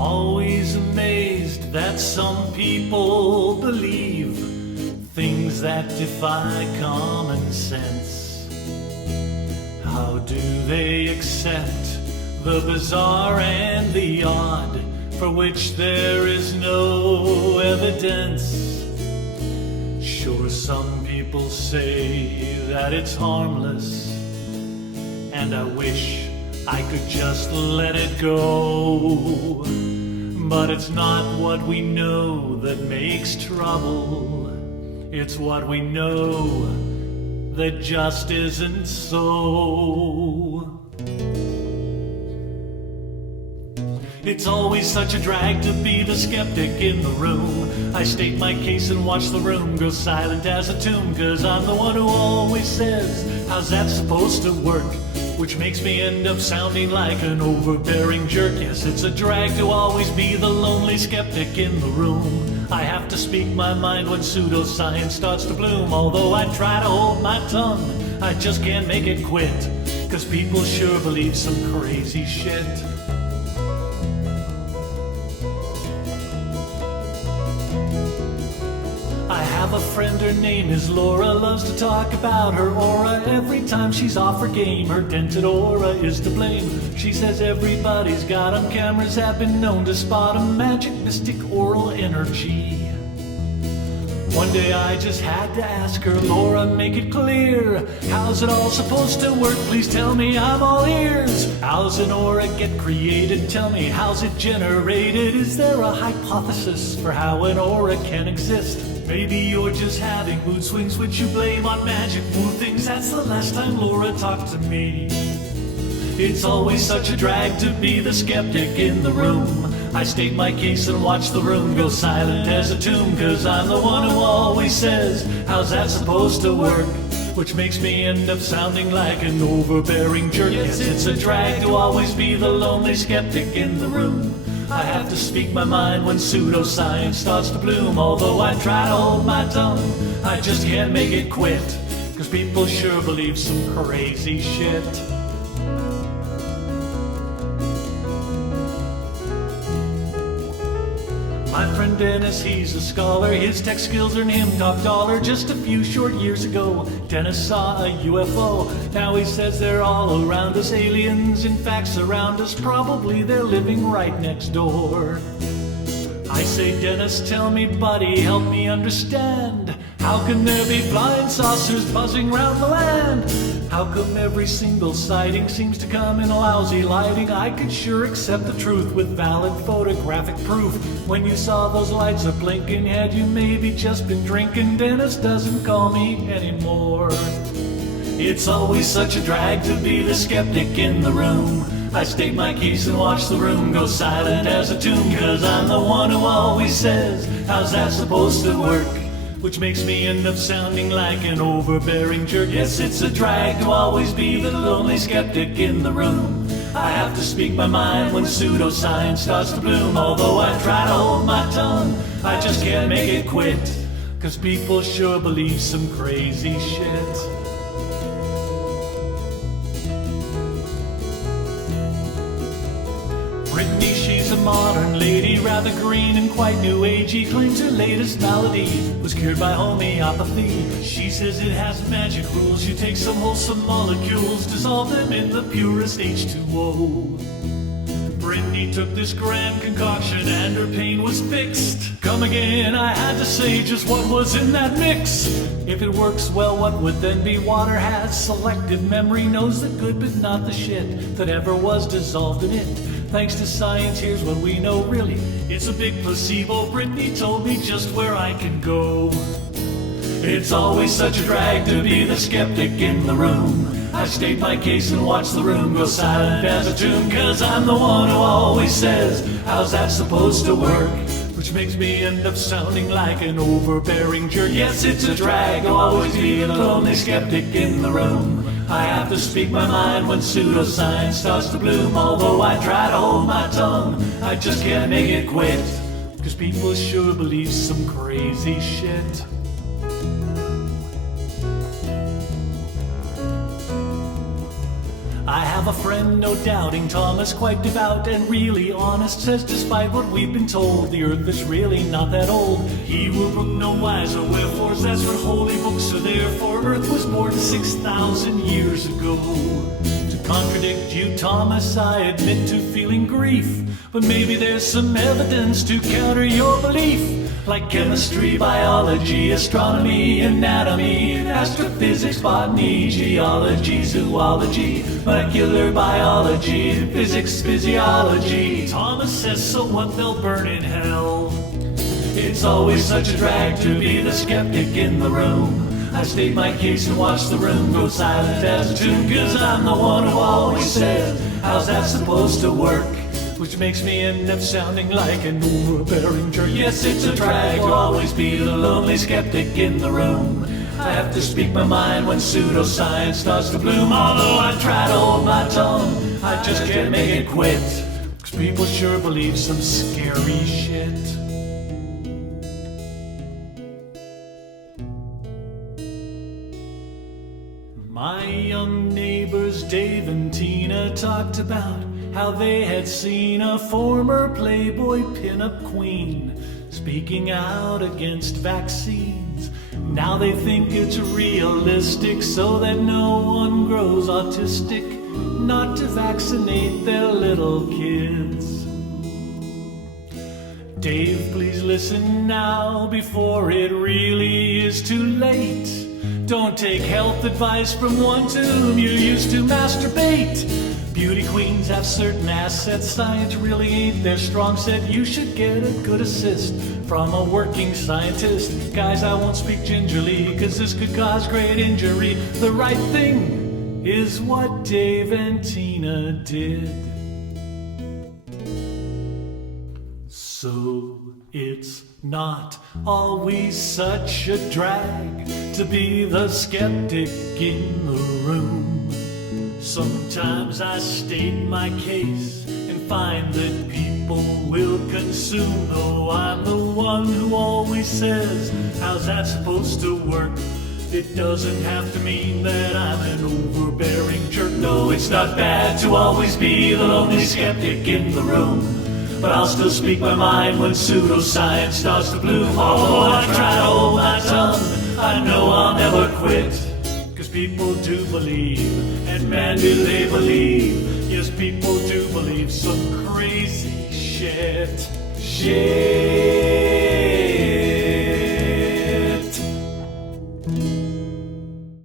Always amazed that some people believe things that defy common sense. How do they accept the bizarre and the odd for which there is no evidence? Sure, some people say that it's harmless, and I wish I could just let it go. But it's not what we know that makes trouble. It's what we know that just isn't so. It's always such a drag to be the skeptic in the room. I state my case and watch the room go silent as a tomb, 'cause I'm the one who always says, how's that supposed to work? Which makes me end up sounding like an overbearing jerk. Yes, it's a drag to always be the lonely skeptic in the room. I have to speak my mind when pseudoscience starts to bloom. Although I try to hold my tongue, I just can't make it quit, 'cause people sure believe some crazy shit. I have a friend, her name is Laura, loves to talk about her aura. Every time she's off her game, her dented aura is to blame. She says everybody's got 'em, cameras have been known to spot 'em, magic, mystic, oral energy. One day I just had to ask her, Laura, make it clear, how's it all supposed to work? Please tell me, I'm all ears. How's an aura get created? Tell me, how's it generated? Is there a hypothesis for how an aura can exist? Maybe you're just having mood swings which you blame on magic mood things. That's the last time Laura talked to me. It's always such a drag to be the skeptic in the room. I state my case and watch the room go silent as a tomb, 'cause I'm the one who always says, how's that supposed to work? Which makes me end up sounding like an overbearing jerk. Yes, it's a drag to always be the lonely skeptic in the room. I have to speak my mind when pseudoscience starts to bloom. Although I try to hold my tongue, I just can't make it quit, 'cause people sure believe some crazy shit. My friend Dennis, he's a scholar. His tech skills earn him top dollar. Just a few short years ago, Dennis saw a UFO. Now he says they're all around us, aliens in fact surround us. Probably they're living right next door. I say, Dennis, tell me, buddy, help me understand. How can there be flying saucers buzzing round the land? How come every single sighting seems to come in lousy lighting? I could sure accept the truth with valid photographic proof. When you saw those lights a blinking, had you maybe just been drinking? Dennis doesn't call me anymore. It's always such a drag to be the skeptic in the room. I state my case and watch the room go silent as a tomb, 'cause I'm the one who always says, how's that supposed to work? Which makes me end up sounding like an overbearing jerk. Yes, it's a drag to always be the lonely skeptic in the room. I have to speak my mind when pseudoscience starts to bloom. Although I try to hold my tongue, I just can't make it quit, 'cause people sure believe some crazy shit. Brittany, she's a modern lady, rather green and quite new agey. Claims her latest malady was cured by homeopathy. She says it has magic rules. You take some wholesome molecules, dissolve them in the purest H2O. Brittany took this grand concoction and her pain was fixed. Come again, I had to say just what was in that mix. If it works well, what would then be? Water has selective memory, knows the good but not the shit that ever was dissolved in it. Thanks to science, here's what we know really. It's a big placebo. Brittany told me just where I can go. It's always such a drag to be the skeptic in the room. I state my case and watch the room go silent as a tomb, 'cause I'm the one who always says, how's that supposed to work? Which makes me end up sounding like an overbearing jerk. Yes, it's a drag to always be the lonely skeptic in the room. I have to speak my mind when pseudoscience starts to bloom. Although I try to hold my tongue, I just can't make it quit, 'cause people sure believe some crazy shit. I have have a friend, no doubting Thomas, quite devout and really honest, says despite what we've been told, the earth is really not that old. He will brook no wiser, wherefores that's what holy books, so therefore earth was born 6,000 years ago. To contradict you, Thomas, I admit to feeling grief, but maybe there's some evidence to counter your belief. Like chemistry, biology, astronomy, anatomy, astrophysics, botany, geology, zoology, molecular biology, physics, physiology. Thomas says, so what, they'll burn in hell. It's always such a drag to be the skeptic in the room. I state my case and watch the room go silent as a tomb, 'cause I'm the one who always says, how's that supposed to work? Which makes me end up sounding like an overbearing jerk. Yes, it's a drag to always be the lonely skeptic in the room. I have to speak my mind when pseudoscience starts to bloom. Although I try to hold my tongue, I just can't make it quit, 'cause people sure believe some scary shit. My young neighbors Dave and Tina talked about how they had seen a former Playboy pinup queen speaking out against vaccines. Now they think it's realistic so that no one grows autistic not to vaccinate their little kids. Dave, please listen now before it really is too late. Don't take health advice from one to whom you used to masturbate. Beauty queens have certain assets, science really ain't their strong set. You should get a good assist from a working scientist. Guys, I won't speak gingerly, 'cause this could cause great injury. The right thing is what Dave and Tina did. So it's not always such a drag to be the skeptic in the room. Sometimes I state my case and find that people will consume, though I'm the one who always says, how's that supposed to work? It doesn't have to mean that I'm an overbearing jerk. No, it's not bad to always be the lonely skeptic in the room, but I'll still speak my mind when pseudoscience starts to bloom. Although I try to hold my tongue, I know I'll never quit, 'cause people do believe, and man do they believe. Yes, people do believe some crazy shit.